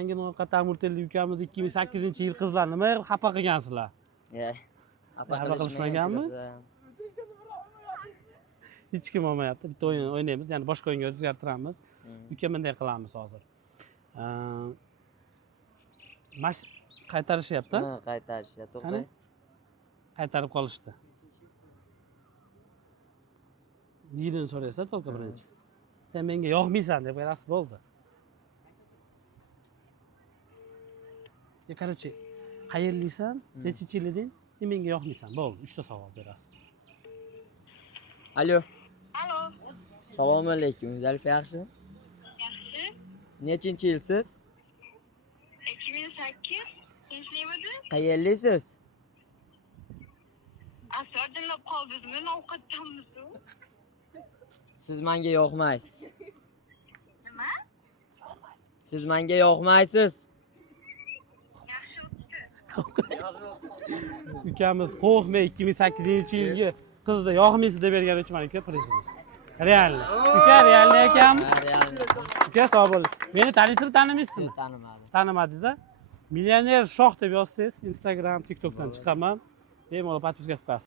Yangi No'qatan Murtelli ukamiz 2008-yil qizlarni nima xafa qilgansizlar? Xafa qilishmaganmi? Hech kim olmayapti. Bitta o'yin o'ynaymiz, ya'ni boshqa o'yinga o'zgartiramiz. Uka bunday qilamiz hozir. Qaytarishyapti. Qaytarishyapti. Qani? Qaytarib qolishdi. Dilini so'raysa, to'lqa birinchi. Sen menga yoqmaysan deb berasiz bo'ldi. Короче, qayerlisan? Necha yil eding? Menga yoqmaysan. Bo'ldi, 3 ta savol berasiz. Alo. Alo. Assalomu alaykum. Zalfa yaxshimisiz? Yaxshi. Nechinchi yilsiz? 2008. Tinchlikmidi? Qayerlisiz? Asar dinlab qoldingizmi? Ovqatdanmisiz? Siz menga yoqmaysiz. Nima? Siz menga yoqmaysiz. Yaxshi o'tdi. Ukamiz qo'rqmay 2008-yilgi qizni yoqmaysiz deb bergani uchun aka prizimiz. Realni. Uka realni ekanmi? Uka sog' bo'ling. Meni taniysizmi, tanimaysizmi? Tanimadim. Tanimadingiz-a? Millioner shoh deb yozsangiz Instagram, TikTokdan chiqaman. Bemalol podpiska qilasiz.